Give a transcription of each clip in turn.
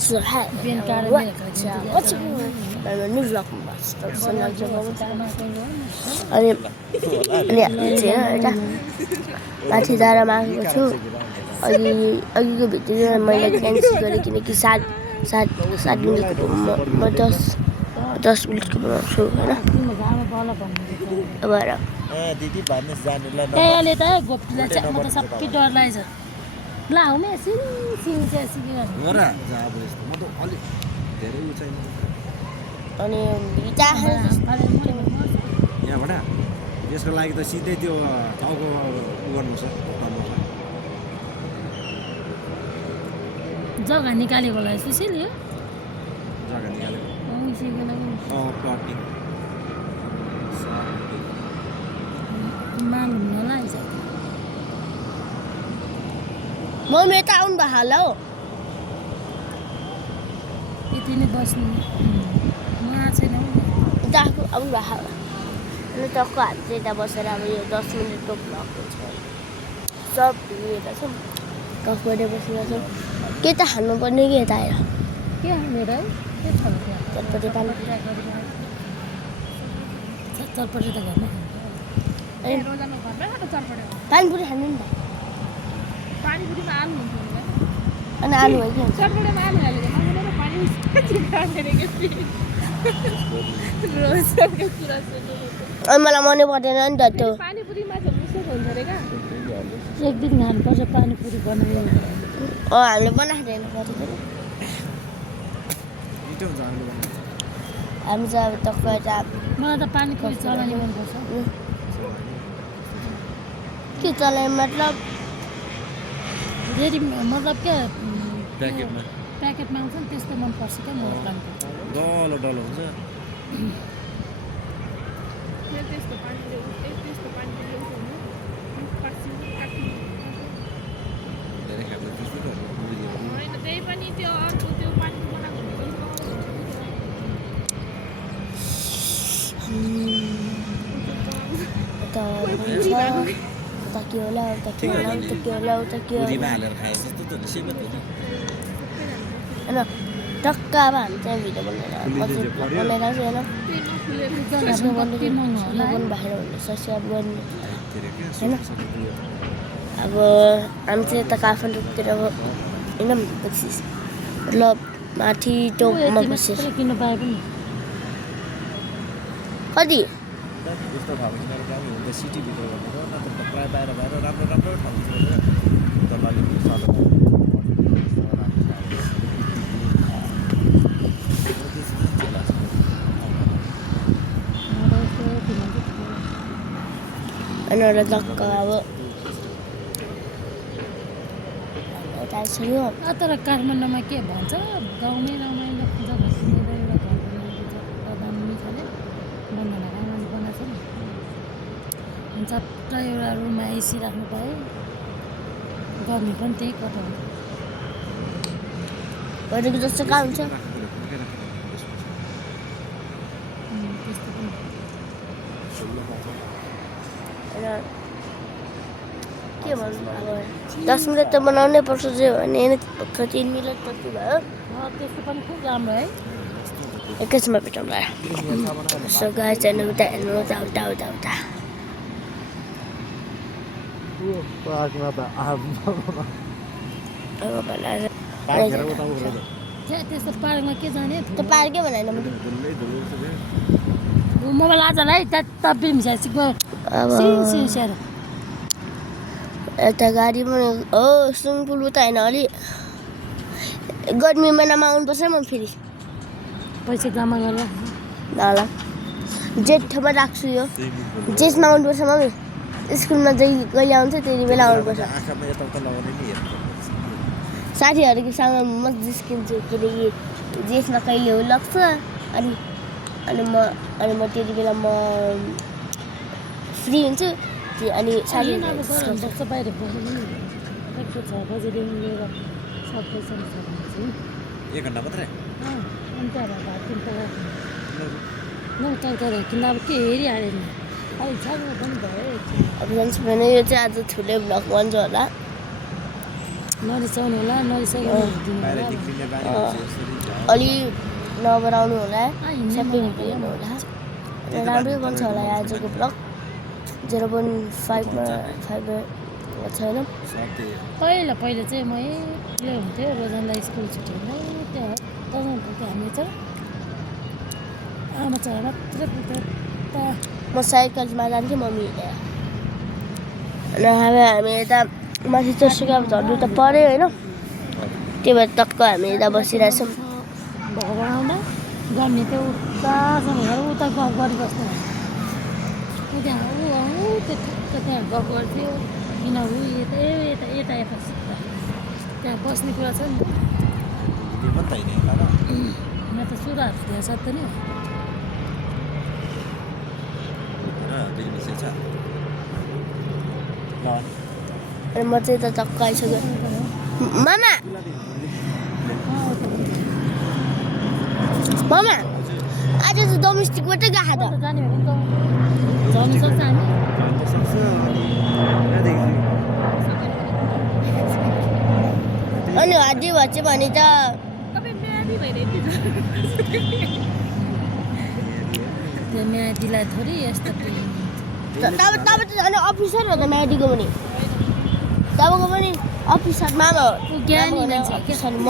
So hi, what's up? I'm new vlog अनि माथि जाडामा आएको छु अघिको भिडियो मैले क्यान्सल गरेँ किनकि 7 मिनेटको म 10 मिनेटको बनाउँछु हैन अब दिदी भन्ने जानेलाई अहिले त गोप्टीलाई चाहिँ म त सबै डर लाग्छ ला हो मे सिन चाहिँ सिकेर गरा जा अब यस्तो म त अलि धेरै उचाइ अनि भिटा यहाँबाट यसको लागि त सिधै त्यो टाउको गर्नुपर्छ जग्गा निकालेको होला सुसिल्यो जग्गा निकालेको प्लटिङ माल हुन लाग्छ म मेटा आउनु भएको होला हो यति नै बस्नु म छैन उता आउनु भएको होला अनि टक्क हात चाहिँ यता बसेर अब यो 10 मिनेटको भ्लग हुन्छ सब हेरेर छ गफ गर्दै बसिरहेको छु के त हाल्नुपर्ने कि यता आएर के मेरो के छ चटपटे पानी चटपटे त घरमा पानीपुरी खानु नि त पानीपुरीमा आलु हुन्छ अनि आलु है कि चटपटेमा आलु हालेको मलाई पानी अनि मलाई मनै पर्दैन नि त त्यो पानीपुरीमा चाहिँ मिठो हुन्छ रे का एक दिन खानुपर्छ पानीपुरी बनायो हामीले बनाएको थिएन हामी चाहिँ अब टक्क यता मलाई त पानीपुरी चलाउने मनपर्छ के चलाइ मतलब रेडी मतलब के प्याकेटमा प्याकेटमा आउँछ नि त्यस्तो मनपर्छ क्या मलाई पानीपुरी डलो हुन्छ होइन टक्क अब हामी चाहिँ भिडियो बनाएर छैन बाहिर भन्ने सब्सक्राइब गर्नु होइन अब हामी चाहिँ यता काठमाडौँतिर होइन मतलब माथि टोपमा बसेर किन्नु पाए पनि कति यस्तो ठाउँमा किनेर काम हुन्छ सिटीभित्र भनेको नत्र त प्रायः बाहिर राम्रो ठाउँ छ त ललितपुर अनि एउटा टक्क अब यता छियो तर काठमाडौँमा के भन्छ गाउँमै रमाइलो पूजा भइसकेर एउटा घर बनाएको छ दामी छ अरे बन्दना रामाले बनाएको छ नि चट्ट एउटा रुममा एसी राख्नु पायो गर्मी पनि त्यही कता हो भनेको जस्तो कहाँ हुन्छ त्यस्तो पनि के भन्नु अब 10 मिनट त बनाउनै पर्छ जे भने 3 मिनट कति भयो त्यस्तो पनि खुब राम्रो है एकैछिनमा भेटौँला सो गाइस चाहिँ उता हेर्नु उता त्यस्तो पार्कमा के जाने त्यो पार्कै भनेन मोबाइल आज है त्यहाँ मिसाइसिक्यो अब सिन्सियर यता गाडी पनि हो स्विमिङ पुल उता होइन अलि गर्मी महिनामा आउनुपर्छ म फेरि पैसा जम्मा गरेर ल जेठमा राख्छु यो जेठमा आउनुपर्छ मम्मी स्कुलमा कहिले आउँछ त्यति बेला आउनुपर्छ साथीहरूको सँग म जिस्किन्छु किनकि जेठमा कहिले हो लाग्छ अनि म त्यति बेला म फ्री हुन्छु अनि बस्छ बाहिर बस्छ 6 बजेदेखि लिएर 7 बजीसम्म 1 घन्टा मात्रै अन्त भात किन्छ तरकारी किन अब के हेरिहाल्यो नि अहिले छ पनि भयो अब जान्छ भने यो चाहिँ आज ठुलै भ्लग बन्छ होला नरिसाउने होला नरिसाइकन दिनु बाहिर होला निक्लिने बानी भएपछि यसरी झ्याउ। अलि नबनाउनु होला हिँड्ने सबै मलाई भिडियो हेर्नु होला त्यही त राम्रै भन्नु बन्छ होला तपाईँको आजको ब्लग 0.5 छैन साथै पहिला चाहिँ म एक्लै हुन्थ्यो रोजनलाई स्कुल छुट्टी हुँदा त्यहाँ तँसँग पुग्थ्यो हामी चाहिँ आमा चाहिँ मात्रै पुग्थ्यो म साइकलमा जान्थेँ मम्मी हिँडेर अनि हामी यता माथि चर्सुका झर्नु त पऱ्यो होइन त्यही भएर टक्क हामी यता बसिरहेछौँ भगवान् आउँदा गर्ने त्यो उतासँग गएर उता गफ गरिबस्नु ऊ त्यहाँ ऊ त्यो ठिक्क त्यहाँ गफ गर्थ्यो किन ऊ यता यता यता सिक्दा त्यहाँ बस्ने कुरा छ नि त्यो पनि त होइन होला र यहाँ त सुधार त्यहाँ छ त नि र बिजनेस छ ल अनि म चाहिँ यता टक्क आइसक्यो मामा मामा आज चाहिँ डोमेस्टिकबाटै गएको त जाने भने जानु सक्छ हामी जान त सक्छ अनि यहाँदेखि अनि हड्डी भएछ भने त त्यो म्यादीलाई थोरै यस्तो तपाईँ त झन् अफिसर हो त म्याडीको पनि तपाईँको पनि अफिसर मामा हो ऊ ज्ञानी मान्छे के अफिसर म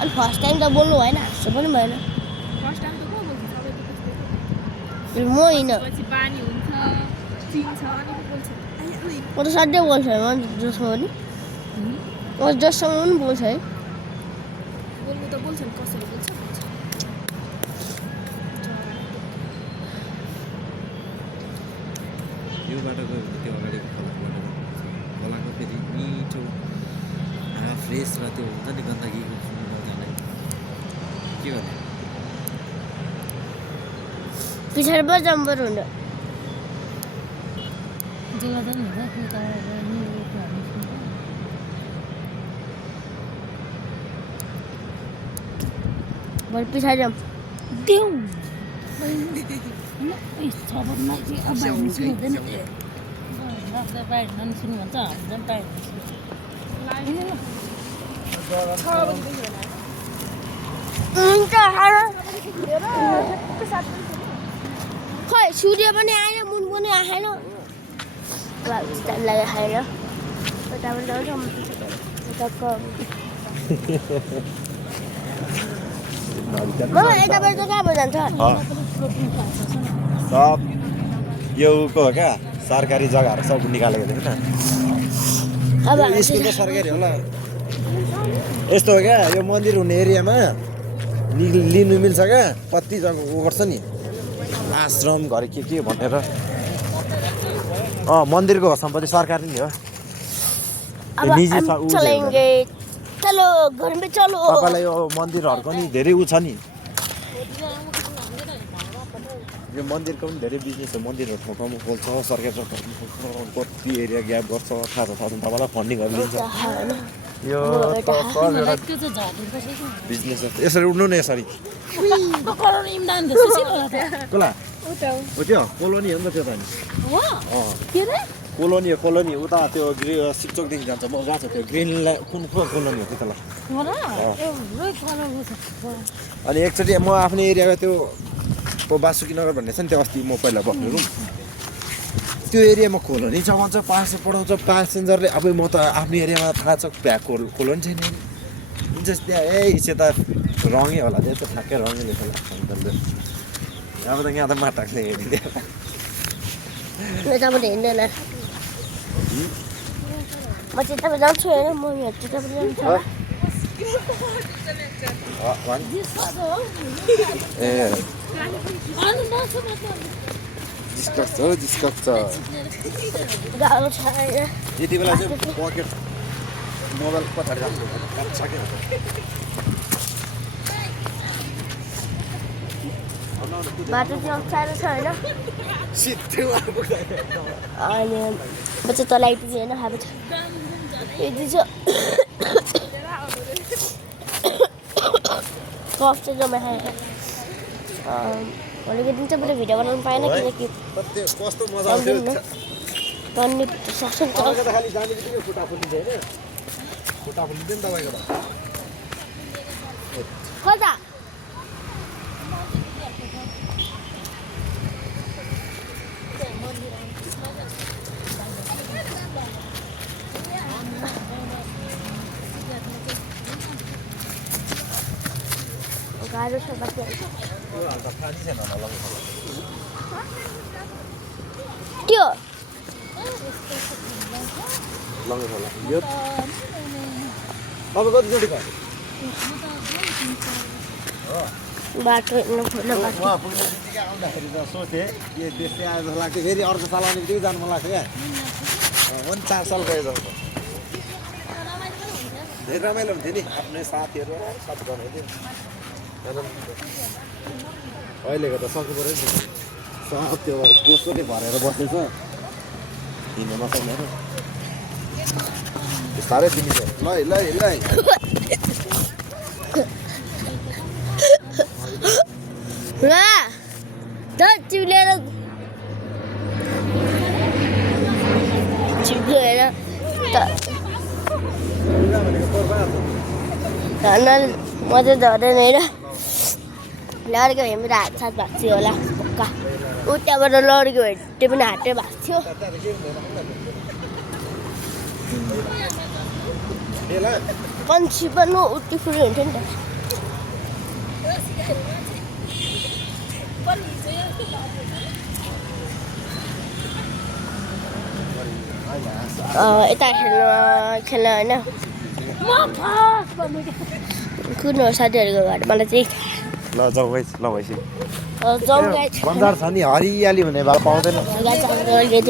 अनि फर्स्ट टाइम त बोल्नु भएन हाँस्नु पनि भएन म होइन म त सधैँ बोल्छु म जसमा पनि म जससँग पनि बोल्छ है यो बाटो गयो भने त्यो अगाडिको खोलाको बाटो खोलाको फेरि मिठो हावा फ्रेस र त्यो हुन्छ नि गन्दगीको जाने के गर्ने पछाडि पो जम्बर हुनु जग्गा त नि हुन्छ उता भरे पछाडि जाऊँ देऊ खबर मान्छे अब बाहिर निस्किनु हुँदैन बाहिर ननिस्किनु भन्छ हामी झन् बाहिर खै सूर्य पनि आएन मुन पनि आएन टाइम लाग्यो खाएर मामा यताबाट त कहाँ जान्छ सब यो को हो क्या सरकारी जग्गाहरू सब निकालेको थियो क्या अब यो स्कुल त सरकारी होला यस्तो हो क्या यो मन्दिर हुने एरियामा लिनु मिल्छ क्या कति जग्गा उ गर्छ नि आश्रम घर के भनेर मन्दिरको सम्पत्ति सरकारी नि हो अब निजी हम चलेंगे चलो घर में चलो तपाईँलाई यो मन्दिरहरूको नि धेरै उ छ नि यो मन्दिरको पनि धेरै बिजनेस छ मन्दिरहरू ठाउँ ठाउँमा खोल्छ सरकारी जग्गाहरू कति एरिया ग्याप गर्छ थाहा छ तपाईँलाई फन्डिङहरू दिन्छ यो त सब एउटा त्यो चाहिँ झर्नुपर्छ बिजनेस हो यसरी उड्नु न यसरी करोड इम्दान जस्तो कोला हो त्यो कोलोनी हो नि त त्यो त नि के रे कोलोनी हो कोलोनी उता त्यो सिक्चोकदेखि जान्छ म गएको छ त्यो ग्रिन कुन कोलोनी हो त्यता अनि एकचोटि म आफ्नो एरियाको त्यो बासुकीनगर भन्ने छ नि त्यो अस्ति म पहिला बस्ने रुम त्यो एरियामा कोलोनी चलाउँछ पार्सल पठाउँछ प्यासेन्जरले अब म त आफ्नो एरियामा थाहा छ कोलोनी छैन हुन्छ त्यहाँ हिस्से त रङै होला त्यो त ठ्याक्कै रङै लेख्छ अब त यहाँ त माटाक्ने हेरिदियो यताबाट हिँड्दैन म चाहिँ तपाईँ जान्छु होइन म यहाँ चाहिँ तपाईँ जान्छु ए डिस्कस हो डिस्कस छ गाह्रो छ होइन यति बेला चाहिँ पकेट मोबाइल पछाडि राख्नु सक्यो बाटो चाहिँ अप्ठ्यारो छ होइन सिधै अनि म चाहिँ तल आइपुगेँ होइन खाएको छ यति छ कफ चाहिँ जम्मा खाएँ भोलिको दिन चाहिँ पुरै भिडियो बनाउनु पाएन किनकि कस्तो मजा आउँथ्यो भन्ने सक्छ नि त तपाईँको त खालि जाने बित्तिकै खुट्टा फुलिन्छ होइन खुट्टा फुलिन्छ नि तपाईँको त कता गाह्रो छ बाटो त्यो लङ्गो होला यो तपाईँ कतिचोटि खायो बाटो हिँड्नु खोल्नु बाटो उहाँ पुग्ने बित्तिकै आउँदाखेरि त सोचेँ यो त्यस्तै आयो जस्तो लाग्थ्यो फेरि अर्को साल आउने बित्तिकै जानु मन लाग्थ्यो क्या पनि 4 साल गयो जस्तो धेरै रमाइलो हुन्थ्यो नि आफ्नै साथीहरू सबजना हुन्थ्यो नि अहिलेको त सक्नु पऱ्यो नि सब त्यो बोसोले भरेर बस्दैछ हिँड्न नसक्नेहरू साह्रै तिमी छ ल ल ल चिप्लेर चिप्लेर धन्न म चाहिँ झर्दैन होइन लड्क्यो भने मेरो हात साथ भएको थियो होला पक्का ऊ त्यहाँबाट लड्क्यो भने त्यो पनि हातै भएको थियो पन्छी पनि उठी फुरी हुन्थ्यो नि त यता खेल्न होइन कुद्नु साथीहरूको घर मलाई चाहिँ ल जाउँ गाइस ल भइसक्यो जाउँ गाइस बजार छ नि हरियाली हुने भए पाउँदैन गाइस